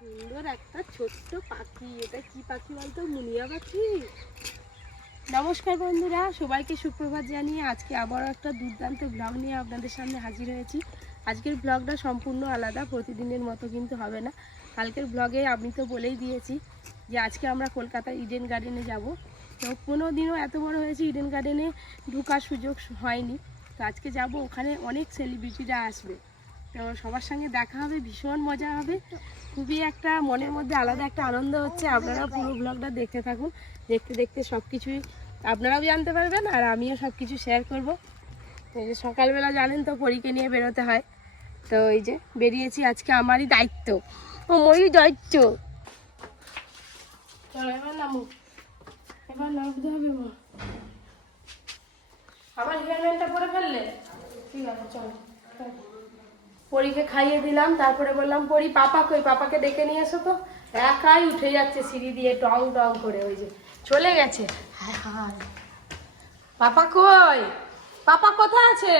সুন্দর একটা ছোট্ট পাখি, এটা কি পাখি বলতো? মুনিয়া পাখি। নমস্কার বন্ধুরা, সবাইকে সুপ্রভাত জানিয়ে আজকে আবারও একটা দুর্দান্ত ব্লগ নিয়ে আপনাদের সামনে হাজির হয়েছি। আজকের ব্লগটা সম্পূর্ণ আলাদা, প্রতিদিনের মতো কিন্তু হবে না। কালকের ব্লগে আমি তো বলেই দিয়েছি যে আজকে আমরা কলকাতার ইডেন গার্ডেনে যাব। তো কোনো দিনও এত বড় হয়েছে ইডেন গার্ডেনে ঢোকার সুযোগ হয়নি। তো আজকে যাব, ওখানে অনেক সেলিব্রিটিরা আসবে, তো সবার সঙ্গে দেখা হবে, ভীষণ মজা হবে। খুবই একটা মনের মধ্যে আলাদা একটা আনন্দ হচ্ছে। আপনারা পুরো ব্লগটা দেখতে থাকুন, দেখতে দেখতে সব কিছুই আপনারাও জানতে পারবেন আর আমিও সব কিছু শেয়ার করব। এই যে সকালবেলা জানেন তো পরীকে নিয়ে বেরোতে হয়, তো এই যে বেরিয়েছি, আজকে আমারই দায়িত্ব, আমারই দায়িত্ব। চলো এবার নামো, এবার নামতে হবে। মা আবার হেয়ারব্যান্ডটা পরে ফেললে? ঠিক আছে চলো। পরীকে খাইয়ে দিলাম, তারপরে বললাম পরী পাপা কই, পাপাকে ডেকে নিয়ে এসো তো। একাই উঠে যাচ্ছে সিঁড়ি দিয়ে টং টং করে, ওই যে চলে গেছে। হায় হায়, পাপা কই, পাপা কোথায় আছে?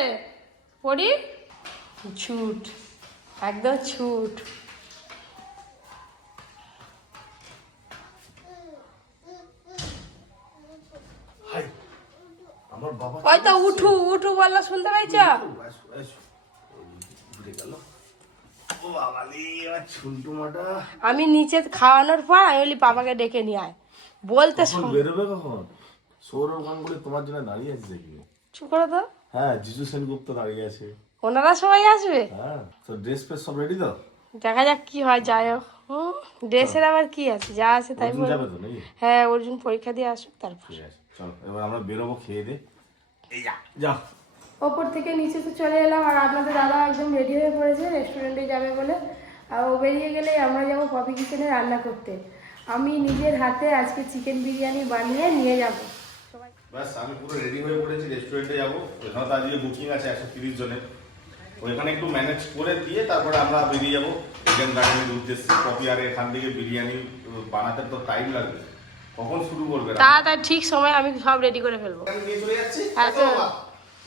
পরী ছুট, একদম ছুট। ওই তো উঠু উঠু বললো, শুনতে পাইছ? আমি নিচে খাওয়ানোর পর আমি বলি পাপাকে ডেকে নিয়ে আয়, বলতে বেরোবে কখন? সৌরভ গাঙ্গুলি তোমার জন্য দাঁড়িয়ে আছে দেখি। চুপ করো তো। হ্যাঁ, জিজু সেনগুপ্ত দাঁড়িয়ে আছে। ওনারা সবাই আসবে। হ্যাঁ, তো ড্রেস ফ্রেস সব রেডি তো? দেখা যাক কি হয়, যাই হোক। ড্রেসের আবার কি আছে, যা আছে তাই বলবো। যাবে তো নাকি? হ্যাঁ, অর্জুন পরীক্ষা দিয়ে আসুক তারপর। ঠিক আছে, চলো এবার আমরা বেরোবো, খেয়ে দে। এই যা ওপর থেকে নিচে তো চলে এলাম, আর আপনাদের দাদা একদম রেডি হয়ে পড়েছে রেস্টুরেন্টে যাবে বলে। আর ও বেরিয়ে গেলে আমরা যাবো পপি কিচেনে রান্না করতে। আমি নিজের হাতে আজকে চিকেন বিরিয়ানি বানিয়ে নিয়ে যাব। সবাই বাস, আমি পুরো রেডি হয়ে পড়েছি, রেস্টুরেন্টে যাবো। ওখানে তো আজকে বুকিং আছে 130 জনের। ওইখানে একটু ম্যানেজ করে দিয়ে তারপরে আমরা বেরিয়ে যাবো ইডেন গার্ডেনের উদ্দেশ্যে। কপি আর এখান থেকে বিরিয়ানি বানাতে তো টাইম লাগবে। কখন শুরু করবে? তাড়াতাড়ি ঠিক সময় আমি সব রেডি করে ফেলবো। আমি নিয়ে চলে যাচ্ছি। আচ্ছা,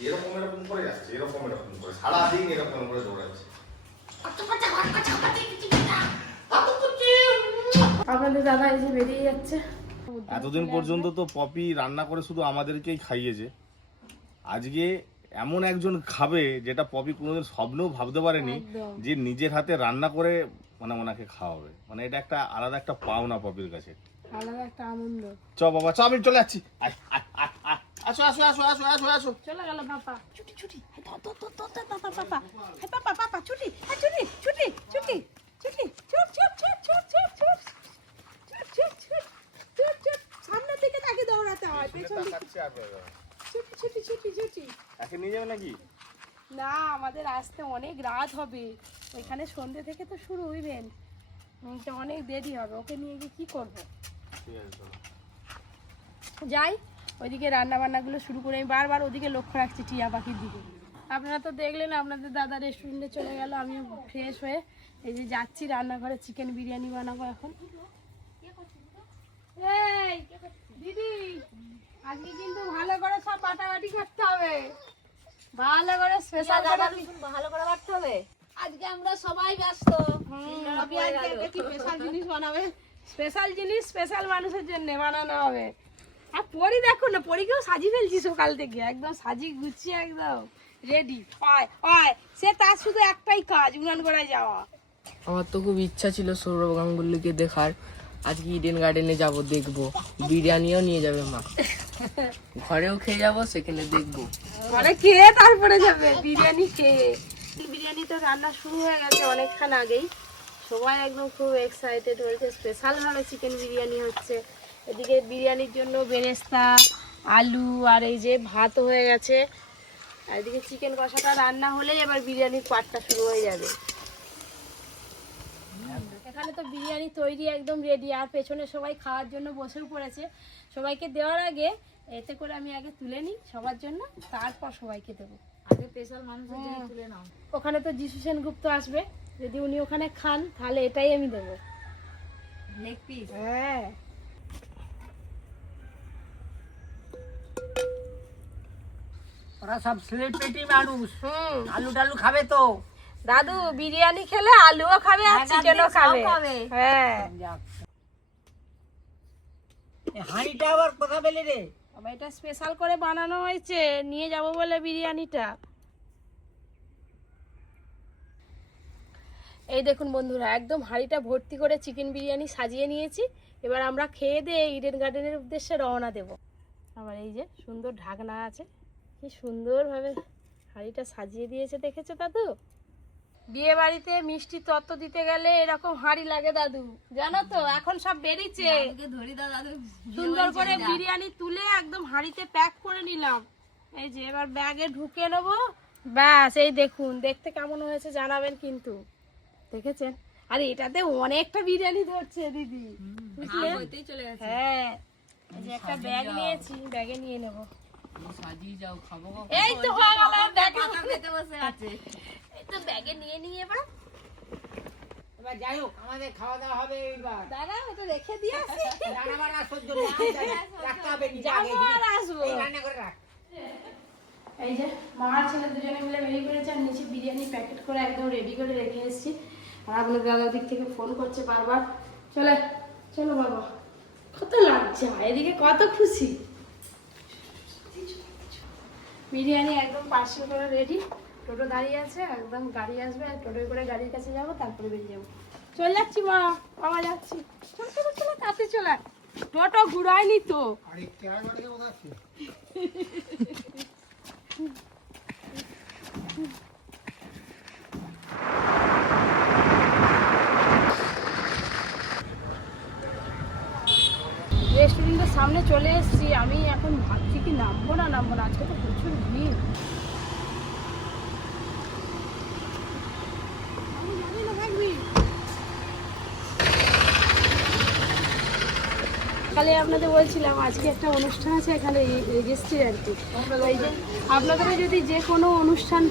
এরকম করে যাচ্ছে, এরকম করে সারাদিন এরকম করে দৌড়াচ্ছে। আপনাদের দাদা এই যে বেরিয়ে যাচ্ছে। এতদিন পর্যন্ত তো পপি রান্না করে শুধু আমাদেরকেই খাইয়েছে। আজকে এমন একজন খাবে যেটা পপি কোনোদিন স্বপ্নেও ভাবতে পারেনি, যে নিজের হাতে রান্না করে মানে ওনাকে খাওয়াবে। মানে এটা একটা আলাদা একটা পাওনা পপির কাছে, আলাদা একটা আনন্দ। চ বাবা চ, আমি চলে যাচ্ছি। আসো আসো আসো আসো আসো আসো। চলে গেল পাপা। ছুটি ছুটি, পাপা পাপা, পাপা পাপা ছুটি, ছুটি ছুটি ছুটি ছুটি, ছুট ছুট ছুট ছুট ছুট ছুট ছুট ছুট ছুট ছুট ছুট। সামনের দিকে তাকে দৌড়াতে হয়, পেছন দিকে ছুটি ছুটি ছুটি ছুটি। একে নিয়ে যাবে নাকি? না, আমাদের আসতে অনেক রাত হবে, ওইখানে সন্ধ্যে থেকে তো শুরু হইবেন, তো অনেক দেরি হবে। ওকে নিয়ে গিয়ে কি করবো? ঠিক আছে চলো যাই, ওইদিকে রান্না বান্নাগুলো শুরু করে। আমি বারবার ওদিকে লক্ষ্য রাখছি, টিয়া পাখির দিকে। আপনারা তো দেখলেন আপনাদের দাদা রেস্টুরেন্টে চলে গেল, আমিও ফ্রেশ হয়ে এই যে যাচ্ছি রান্নাঘরে, চিকেন বিরিয়ানি বানাবো এখন। এই দিদি, আজকে কিন্তু ভালো করে সব বাটাবাটি করতে হবে, ভালো করে স্পেশাল ভালো করে বাড়তে হবে। আজকে আমরা সবাই ব্যস্ত। স্পেশাল জিনিস বানাবে, স্পেশাল জিনিস স্পেশাল মানুষের জন্য বানানো হবে। আর পরি দেখো না, পরীকেও সাজিয়ে ফেলছি সকাল থেকে, একদম সাজিয়ে গুছিয়ে একদম রেডি। হয় হয়, সে তার শুধু একটাই কাজ, উনান গড়ায় যাওয়া। আমার তো খুব ইচ্ছা ছিল সৌরভ গাঙ্গুলিকে দেখার। আজকে ইডেন গার্ডেনে যাব, দেখবো। বিরিয়ানিও নিয়ে যাবে মা, ঘরেও খেয়ে যাবো, সেখানে দেখবো। মানে খেয়ে তারপরে যাবে বিরিয়ানি খেয়ে। বিরিয়ানি তো রান্না শুরু হয়ে গেছে অনেকক্ষণ আগেই, সবাই একদম খুব এক্সাইটেড হয়েছে, স্পেশাল ভাবে চিকেন বিরিয়ানি হচ্ছে। এদিকে বিরিয়ানির জন্য বেরেস্তা, আলু আর এই যে ভাত হয়ে গেছে। আর এদিকে চিকেন কষাটা রান্না হলেই এবার বিরিয়ানির পার্টটা শুরু হয়ে যাবে। এখানে তো বিরিয়ানি তৈরি, একদম রেডি, আর পেছনে সবাই খাওয়ার জন্য বসেও পড়েছে। সবাইকে দেওয়ার আগে এতে করে আমি আগে তুলে নিই সবার জন্য, তারপর সবাইকে দেবো। আগে স্পেশাল মানুষের জন্য তুলে নাও। ওখানে তো যিশু সেনগুপ্ত আসবে, যদি উনি ওখানে খান তাহলে এটাই আমি দেবো, লেগ পিস। হ্যাঁ। ওরা সব সেলিব্রিটি মানুষ, আলু টালু খাবে তো। দাদু বিরিয়ানি খেলে আলুও খাবে আর চিকেনও খাবে। হ্যাঁ হাঁড়িটা আবার কোথা পেলি রে? আবার এটা স্পেশাল করে বানানো হয়েছে, নিয়ে যাব বলে বিরিয়ানিটা। এই দেখুন বন্ধুরা, একদম হাঁড়িটা ভর্তি করে চিকেন বিরিয়ানি সাজিয়ে নিয়েছি। এবার আমরা খেয়ে দিয়ে ইডেন গার্ডেনের উদ্দেশ্যে রওনা দেব। আবার এই যে সুন্দর ঢাকনা আছে, কি সুন্দরভাবে হাঁড়িটা সাজিয়ে দিয়েছে, দেখেছো দাদু? বিয়ে বাড়িতে মিষ্টি তত্ত্ব দিতে গেলে এরকম হাঁড়ি লাগে দাদু, জানো তো? এখন সব বেরিয়েছে। ধরি দাদু সুন্দর করে বিরিয়ানি তুলে একদম হাঁড়িতে প্যাক করে নিলাম। এই যে এবার ব্যাগে ঢুকে নেবো। ব্যাস, এই দেখুন, দেখতে কেমন হয়েছে জানাবেন কিন্তু। দেখেছেন? আরে এটাতে অনেকটা বিরিয়ানি ধরছে দিদি, বুঝলেন? হ্যাঁ, এই যে একটা ব্যাগ নিয়েছি, ব্যাগে নিয়ে নেব। সাজিয়ে যাও, খাবো গো। এই তো হয়ে গেল, ব্যাগে পেতে বসে আছে। এই তো ব্যাগে নিয়ে নিয়ে এবার এবার যাই হোক, আমাদের খাওয়া দাওয়া হবে এইবার। দাদা ওটা রেখে দিয়ে আসি। রান্নাবান্না আর সহ্য নেই, রাখতে হবে নিজে যাবো আগে। আর আসবো। এই রান্না করে রাখ। এই যে মা আর ছেলে দুজনে মিলে বেরিয়ে পড়েছে, আর নিচে বিরিয়ানি প্যাকেট করে একদম রেডি করে রেখে এসেছি। আর আপনার দাদার দিক থেকে ফোন করছে বারবার, চলে চলো বাবা। কত লজ্জা, এদিকে কত খুশি। বিরিয়ানি একদম পার্সেল করে রেডি, টোটো দাঁড়িয়ে আছে, একদম গাড়ি আসবে, আর টোটোয় করে গাড়ির কাছে যাবো, তারপরে বেরিয়ে যাবো। চলে যাচ্ছি মা, বাবা যাচ্ছি। চল চলো চলো, তাতে চলে, টোটো ঘুরায়নি তো। আরে কেয়ার বাড়িতে কোথায় আছে? রেস্টুরেন্টের সামনে চলে এসেছি। আমি এখন ভাবছি কি নামবো না, আজকে তো প্রচুর ভিড়। কালে আপনাদের বলছিলাম আজকে একটা অনুষ্ঠান আছে এখানে রেস্টুরেন্টে। এই যে আপনাদের যদি যে কোনো অনুষ্ঠান,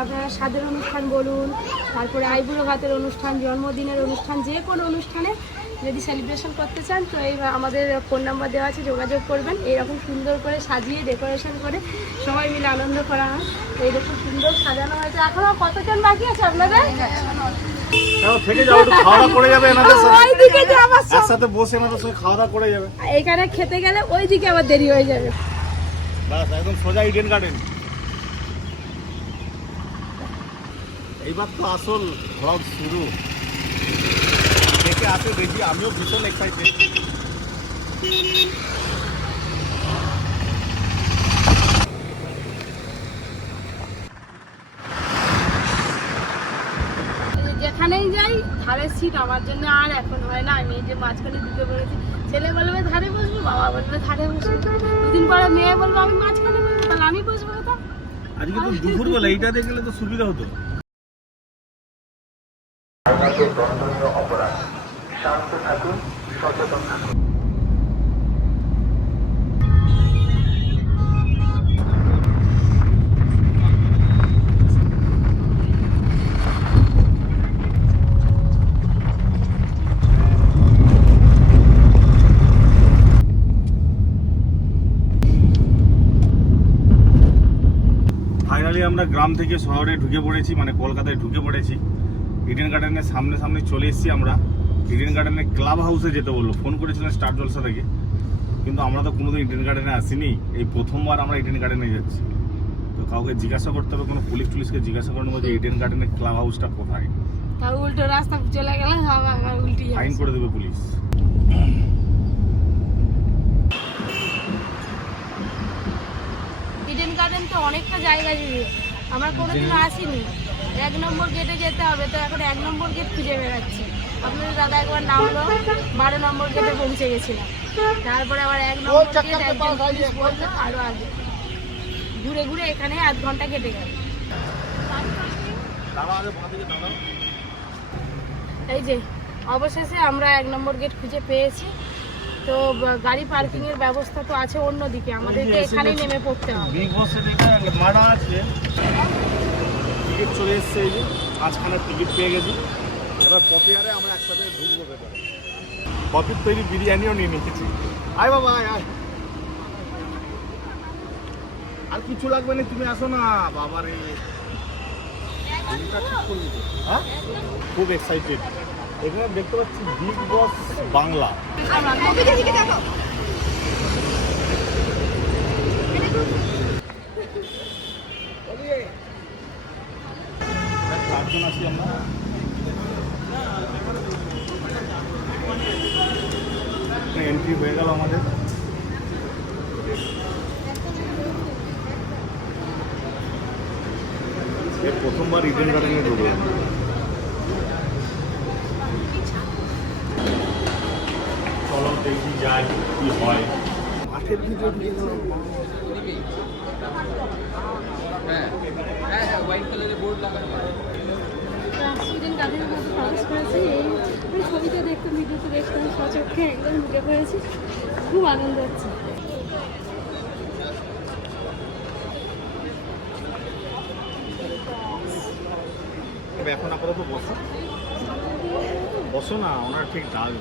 আপনারা স্বাদের অনুষ্ঠান বলুন, তারপরে আইবুড়ো ভাতের অনুষ্ঠান, জন্মদিনের অনুষ্ঠান, যে কোনো অনুষ্ঠানে যদি সেলিব্রেশন করতে চান, তো এই আমাদের ফোন নাম্বার দেওয়া আছে, যোগাযোগ করবেন। এইরকম সুন্দর করে সাজিয়ে ডেকোরেশন করে সবাই মিলে আনন্দ করা হয়। এইরকম সুন্দর সাজানো হয়েছে। এখনো কতজন বাকি আছে আপনাদের? থেকে যাও, একটু খাওয়া দাওয়া করে যাবে এনাদের সাথে। ওইদিকে যে আবার সব- একসাথে বসে এনাদের সঙ্গে খাওয়া দাওয়া করে যাবে। এখানে খেতে গেলে ওইদিকে আবার দেরি হয়ে যাবে। বাস একদম সোজা ইডেন গার্ডেন। এইবার তো আসল ব্লগ শুরু। দেখে আসে দেখি, আমিও ভীষণ এক্সাইটেড। যেখানেই যাই ধারের সিট আমার জন্য আর এখন হয় না। আমি এই যে মাঝখানে ঢুকে পড়েছি। ছেলে বলবে ধারে বসবো, বাবা বলবে ধারে বসবো, দুদিন পরে মেয়ে বলবো আমি মাঝখানে বসবো, তাহলে আমি বসবো কোথাও? আজকে তো দুপুরবেলা, এইটা দেখলে তো সুবিধা হতো। অপরাধ, শান্ত থাকুন, সচেতন থাকুন। ফাইনালি আমরা গ্রাম থেকে শহরে ঢুকে পড়েছি, মানে কলকাতায় ঢুকে পড়েছি। ইডেন গার্ডেনের সামনে সামনে চলে এসেছি আমরা। ইডেন গার্ডেনের ক্লাব হাউসে যেতে বললো, ফোন করেছিলাম স্টার জলসা থেকে, কিন্তু আমরা তো কোনোদিন ইডেন গার্ডেনে আসিনি। এই প্রথমবার আমরা ইডেন গার্ডেনে যাচ্ছি। তো কাউকে জিজ্ঞাসা করতে হবে, কোনো পুলিশকে জিজ্ঞাসা করে নেবো যে ইডেন গার্ডেনের ক্লাব হাউসটা কোথায়। তার উল্টো রাস্তা চলে গেলে আবার উল্টি ফাইন করে দেবে পুলিশ। ইডেন গার্ডেন তো অনেকটা জায়গা জুড়ে, আমরা কোনোদিনও আসিনি। 1 নম্বর গেটে যেতে হবে, তো এখন 1 নম্বর গেট খুঁজে বেড়াচ্ছি। আপনাদের দাদা একবার নামলো, 12 নম্বর গেটে পৌঁছে গেছিলাম। তারপরে আবার 1 নম্বর গেট একজন পুলিশ বললো আরো আগে, ঘুরে ঘুরে এখানে আধ ঘন্টা কেটে গেল। এই যে অবশেষে আমরা 1 নম্বর গেট খুঁজে পেয়েছি। তো গাড়ি পার্কিং এর ব্যবস্থা তো আছে অন্যদিকে, আমাদেরকে এখানেই নেমে পড়তে হবে। বিগ বসে দেখে মারা আছে, টিকিট চলে এসছে, এই যে 5খানা টিকিট পেয়ে গেছি। এবার পপিয়ারে আমরা একসাথে ঢুকবো ভেতরে। পপির তৈরি বিরিয়ানিও নিয়ে নিয়েছি। আয় বাবা আয় আয়, আর কিছু লাগবে না, তুমি আসো না বাবা রে। হ্যাঁ, খুব এক্সাইটেড। এখানে দেখতে পাচ্ছি বিগ বস বাংলা। চারজন আছি আমরা। এন্ট্রি হয়ে গেল আমাদের। প্রথমবার ইডেন গার্ডেনে ঢুকলাম। চলো দেখি যাই কি হয়। মাঠের ভিতরে ইডেন গার্ডেনের মধ্যে প্রবেশ করেছি। এই ছবিটা দেখতে, ভিডিওতে দেখতাম, সচক্ষে একদম ঢুকে পড়েছি। খুব আনন্দ হচ্ছে। এখন আপাতত বসো, বসো না, ওনার ঠিক ডাক।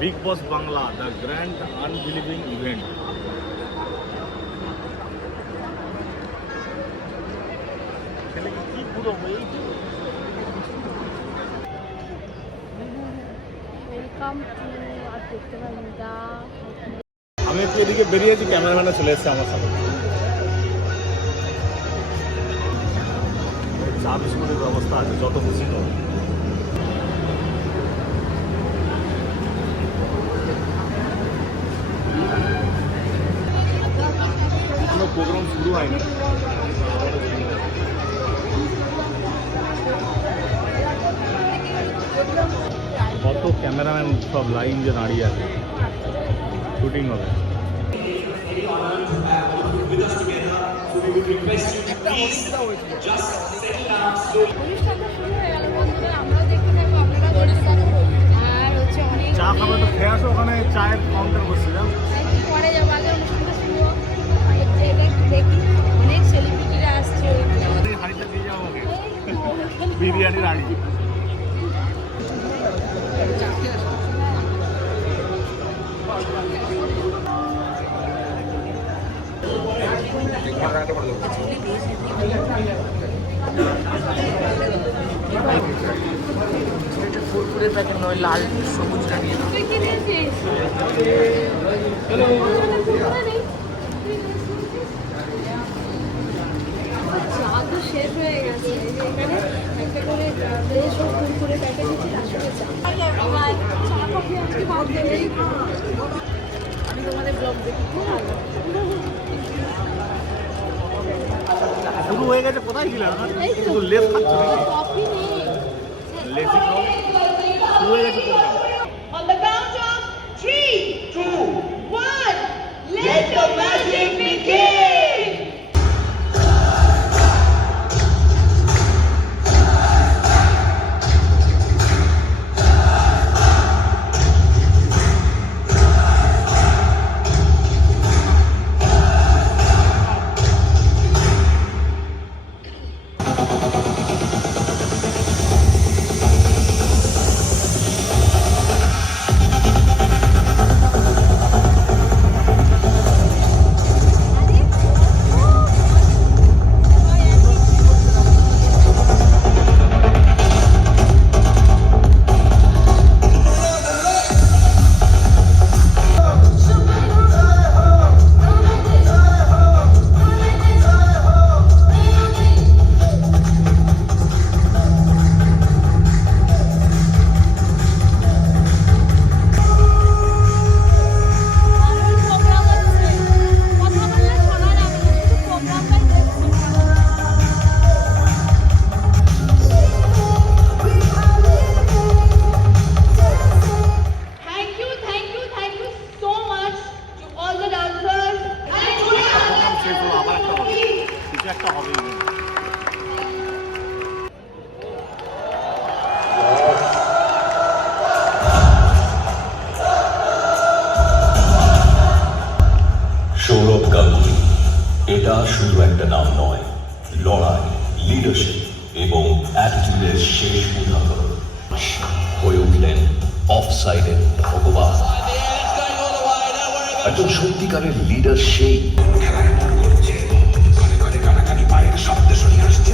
Big boss Bangla, the grand unbelieving event. কি পুরো ওয়েলকাম টু, আর দেখতে পারেন দা। আমি একটু এদিকে বেরিয়েছি, ক্যামেরাম্যানে চলে এসছে আমার সাথে। চা বিস্কুটের ব্যবস্থা আছে, যত খুশি করো। কোনো প্রোগ্রাম শুরু হয়নি। কত ক্যামেরাম্যান সব লাইন যে দাঁড়িয়ে আছে, শুটিং হবে। অনুষ্ঠানটা শুরু হয়ে গেল বন্ধুরা, আমরাও দেখতে থাকবো, আপনারাও দেখতে থাকবো। আর হচ্ছে অনেক চা খাবে তো খেয়ে আসো, ওখানে চায়ের কাউন্টার বসছে। পরে যাবো, আগে অনুষ্ঠানটা শুরু হোক। এটা একটু দেখি, অনেক সেলিব্রিটিরা আসছে। হাঁড়িটা দিয়ে যাও আমাকে, বিরিয়ানির হাঁড়ি। কুরকুরের প্যাকেট নয়, লাল সবুজটা নিয়ে দাও। তুই কি দিয়েছিস? চা তো শেষ হয়ে গেছে। এই যে এখানে একটা করে সব কুরকুরে প্যাকেট দিচ্ছি, তার সাথে চা। চা কফি আজকে বাদ দেবেই। আমি তোমাদের ব্লগ দেখি, খুব ভালো। শুরু হয়ে গেছে, কোথায় ছিল কিন্তু লেস খাচ্ছ নাকি? কফি নেই। লেসি খাও, শুরু হয়ে গেছে programme. On the count of 3, 2, 1, let the magic begin! Sourav Ganguly এটা শুধু একটা নাম নয়, লড়াই, লিডারশিপ এবং অ্যাটিটিউডের শেষ উদাহরণ। হয়ে উঠলেন অফসাইডের ভগবান। একজন সত্যিকারের লিডার সেই শব্দ শুনে আসছে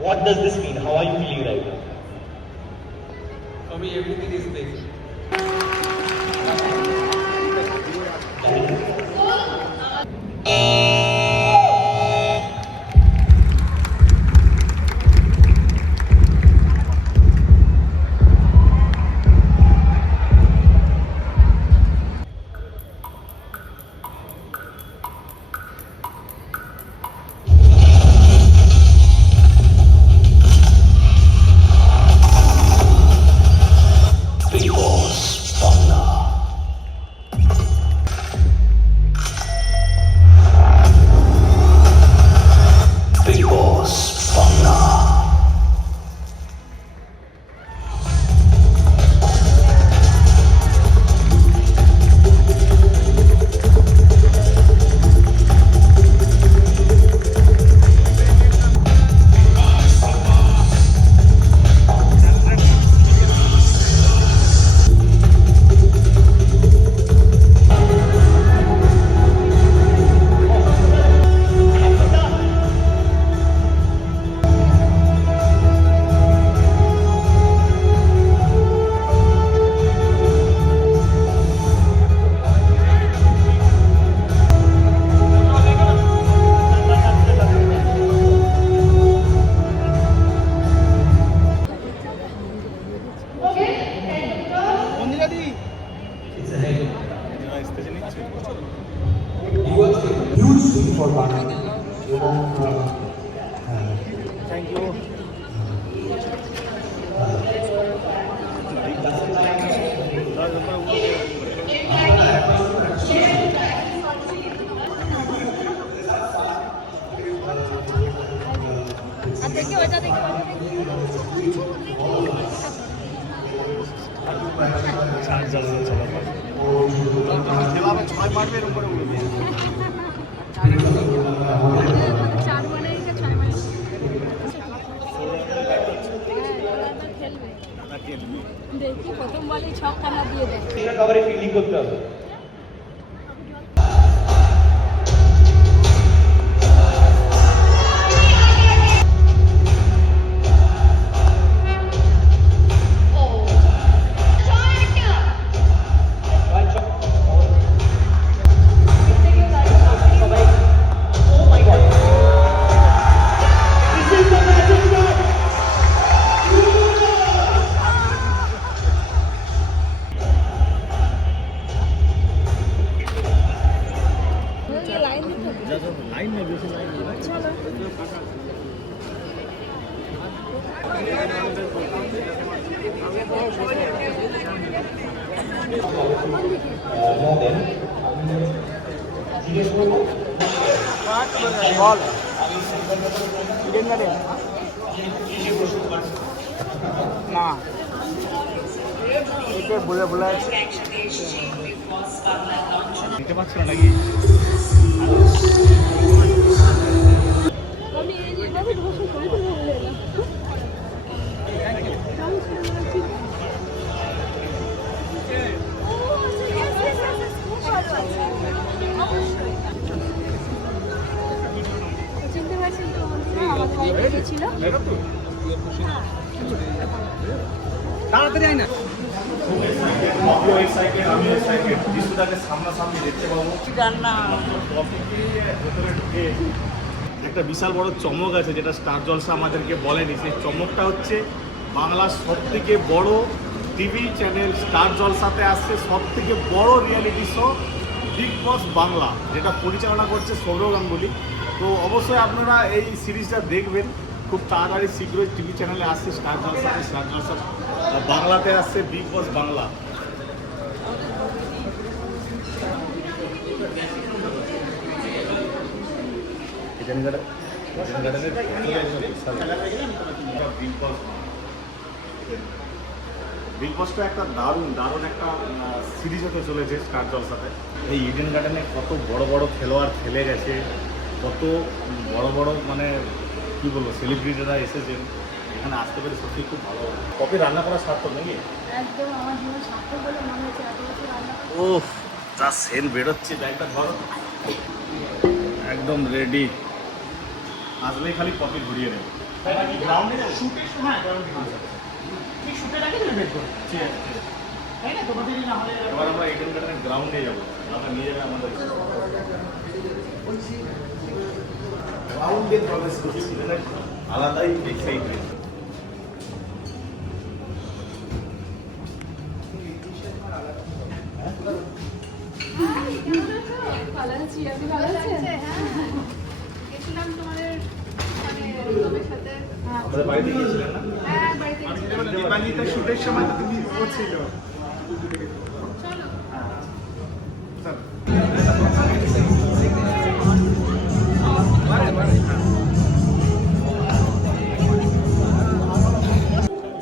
What does this mean? How are you feeling right now? For me, everything is big. Big Boss Bangla. Big Boss Bangla. Huge thing for Bangla. দেখি প্রথম বলেই ছক্কাটা দিয়ে দেয়। কভারে ফিল্ডিং করতে হবে। নিতে পারছো না নাকি? আমি এই যেভাবে বসে করি তো বললে না। চিনতে পারছেন তো বন্ধুরা, আমাদের বাড়িতে ছিল। তাড়াতাড়ি আয় না। আপনি এক্সাইটেড, আমি এক্সাইটেড। যিশুদাকে সামনাসামনি দেখতে পাবো। ভেতরে ঢুকে একটা বিশাল বড় চমক আছে, যেটা স্টার জলসা আমাদেরকে বলেনি। সেই চমকটা হচ্ছে বাংলার সব থেকে বড় টিভি চ্যানেল স্টার জলসাতে আসছে সব থেকে বড় রিয়েলিটি শো বিগ বস বাংলা, যেটা পরিচালনা করছে সৌরভ গাঙ্গুলি। তো অবশ্যই আপনারা এই সিরিজটা দেখবেন, খুব তাড়াতাড়ি শীঘ্রই টিভি চ্যানেলে আসছে স্টার জলসাতে। স্টার জলসা বাংলাতে আসছে বিগ বস বাংলা। বিগ বসটা একটা দারুণ একটা সিরিজ হতে চলেছে স্টার জলসাতে। এই ইডেন গার্ডেনে কত বড় বড় খেলোয়াড় খেলে গেছে, কত বড় বড় মানে কী বলবো সেলিব্রিটিরা এসেছেন, এখানে আসতে পেরে সত্যি খুব ভালো। কপি রান্না করা সার্থক নাকি? একদম আমার জীবন সার্থক বলে মনে হচ্ছে, এত বছর রান্না করে। ওহ, যা সেন বেরোচ্ছে, ব্যাগটা ধরো, একদম রেডি। আসলেই খালি কপি ঘুরিয়ে নেবে। এবার আমরা ইডেন গার্ডেনের গ্রাউন্ডে যাবো, আমরা নিয়ে যাবে আমাদের গ্রাউন্ডে প্রবেশ করছি, আলাদাই এক্সাইটেড। ভালো আছি, আপনি ভালো আছেন? গেছিলাম তোমাদের সাথে। আমাদের বাড়িতে গিয়েছিলেন না? হ্যাঁ, বাড়িতে গেছিলাম। দীপান্বিতা শুটের সময় তো তুমি ছিল।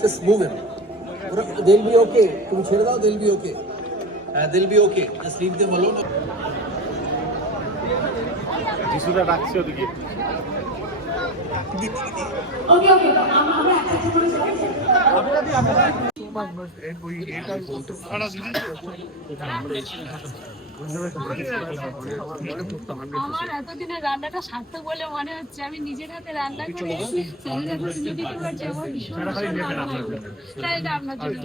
Just move it. They'll be okay. तुम छेड़ दो, they'll be okay. They'll be okay. Just leave them alone. যিশুটা ডাকছে ওদিকে। আমার এতদিনের রান্নাটা সার্থক বলে মনে হচ্ছে। আমি নিজের হাতে রান্না করে চ্যানেলে তুলে দিতে পারছি, আমার ভীষণ ভীষণ ভালো লাগলো। তাই এটা আপনার জন্য।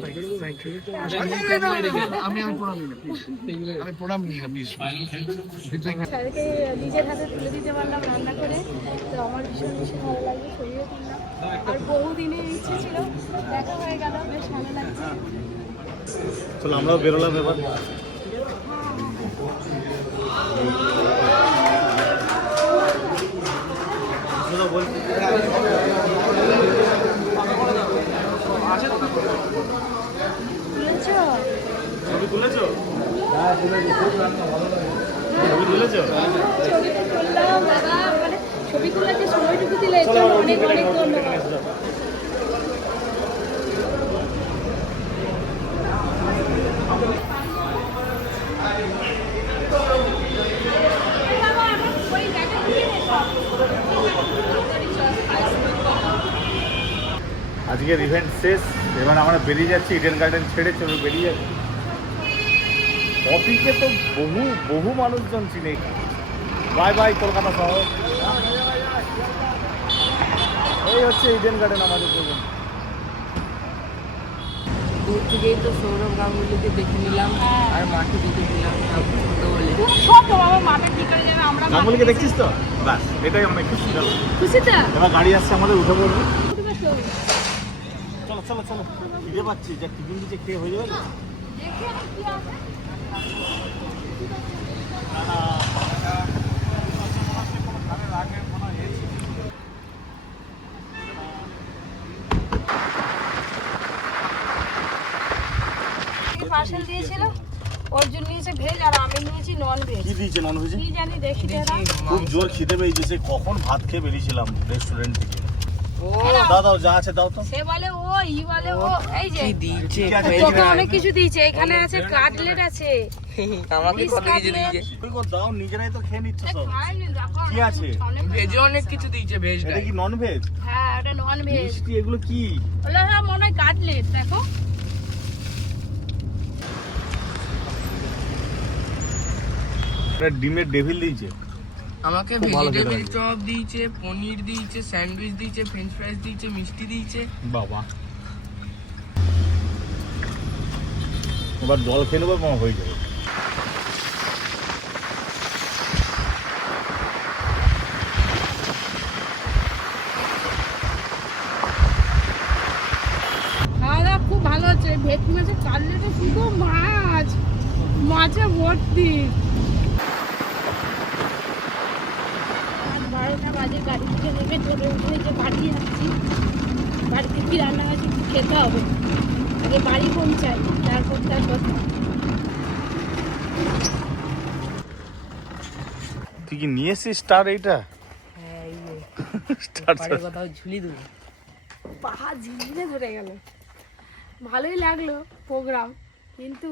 স্যারকে নিজের হাতে তুলে দিতে পারলাম রান্না করে, তো আমার ভীষণ ভীষণ ভালো লাগলো, ছবিও তুললাম। আর বহুদিনের ইচ্ছে ছিল, দেখা হয়ে গেল, বেশ ভালো লাগছে। চলো আমরাও বেরোলাম এবার। তুলেছো? ছবি তুলেছো? ছবি তুলেছো? ছবি তো তুললাম দাদা, মানে ছবি তোলার যে সময়টুকু দিলে এর জন্য অনেক অনেক ধন্যবাদ। আজকের ইভেন্ট শেষ, এবার আমরা বেরিয়ে যাচ্ছি, ইডেন গার্ডেন ছেড়ে চলে বেরিয়ে যাচ্ছি। পপিকে তো বহু বহু মানুষজন চিনে। বাই বাই কলকাতা শহর। এই হচ্ছে ইডেন গার্ডেন আমাদের জন্য। দূর থেকেই তো সৌরভ গাঙ্গুলিকে দেখে নিলাম আর মাকে দেখে নিলাম ছোট বলে। খুব ছোট, আমার মাথা ঠিক করে যাবে। আমরা গাঙ্গুলিকে দেখছিস তো? ব্যাস, এটাই অনেক খুশি। খুশি তো? এবার গাড়ি আসছে আমাদের, উঠে পড়বো। চলো চলো চলো, খিদে পাচ্ছি, যা টিফিন দিচ্ছে খেয়ে হয়ে যাবে। পার্সেল দিয়েছিল, অর্জুন নিয়েছে ভেজ আর আমি নিয়েছি নন ভেজ। কি দিয়েছে নন ভেজে? কি জানি, দেখি দাদা। খুব জোর খিদে পেয়েছে, সেই কখন ভাত খেয়ে বেরিয়েছিলাম রেস্টুরেন্ট থেকে। ও দাও দাও, যা আছে দাও তো। সে বলে ও, ই বলে ও, এই যে কি দিয়েছে কি আছে? তোকে অনেক কিছু দিয়েছে। এখানে আছে কাটলেট আছে। আমাকে কত কিছু দিয়েছে। তুই কো দাও, নিজেরাই তো খেয়ে নিচ্ছ সব। খাইনি, দেখো কি আছে? ভেজে অনেক কিছু দিয়েছে, ভেজ এটা কি নন ভেজ? হ্যাঁ, এটা নন ভেজ। মিষ্টি এগুলো কি? বলে হ্যাঁ, মনে হয় কাটলেট। দেখো এটা ডিমের ডেভিল দিয়েছে। আমাকে খুব ভালো খেতে ভেজিটেবিল লাগছে। চপ দিয়েছে, পনির দিয়েছে, স্যান্ডউইচ দিয়েছে, ফ্রেঞ্চ ফ্রাইজ দিয়েছে, মিষ্টি দিয়েছে। বাবা, এবার জল খেয়ে নেবো, কম হয়ে যাবে। খাওয়া দাওয়া খুব ভালো হচ্ছে। ভেটকি মাছের কাটলেটে শুধু মাছ, মাছে ভর্তি। 12টা বাজে, গাড়ি থেকে নেমে চলে উঠে যে বাড়ি যাচ্ছি। বাড়িতে কি রান্না হয়েছে একটু খেতে হবে, আগে বাড়ি পৌঁছাই, তারপর তার কথা। তুই কি নিয়ে এসছিস স্টার? এইটা হ্যাঁ, এই যে স্টার পাড়ে কোথাও ঝুলি দেবো। পা ঝিঝিরে ধরে গেল। ভালোই লাগলো প্রোগ্রাম, কিন্তু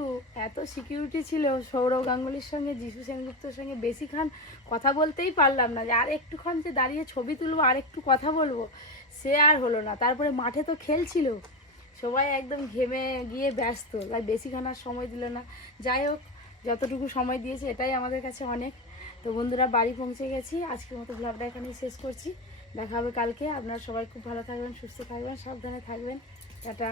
এত সিকিউরিটি ছিল। সৌরভ গাঙ্গুলির সঙ্গে, যিশু সেনগুপ্তর সঙ্গে বেশিক্ষণ কথা বলতেই পারলাম না, যে আর একটুক্ষণ যে দাঁড়িয়ে ছবি তুলবো আর একটু কথা বলবো, সে আর হলো না। তারপরে মাঠে তো খেলছিল, সবাই একদম ঘেমে গিয়ে ব্যস্ত, তাই বেশিক্ষণ আর সময় দিল না। যাই হোক, যতটুকু সময় দিয়েছে এটাই আমাদের কাছে অনেক। তো বন্ধুরা, বাড়ি পৌঁছে গেছি। আজকের মতো ব্লগটা এখানেই শেষ করছি। দেখা হবে কালকে। আপনারা সবাই খুব ভালো থাকবেন, সুস্থ থাকবেন, সাবধানে থাকবেন। টাটা।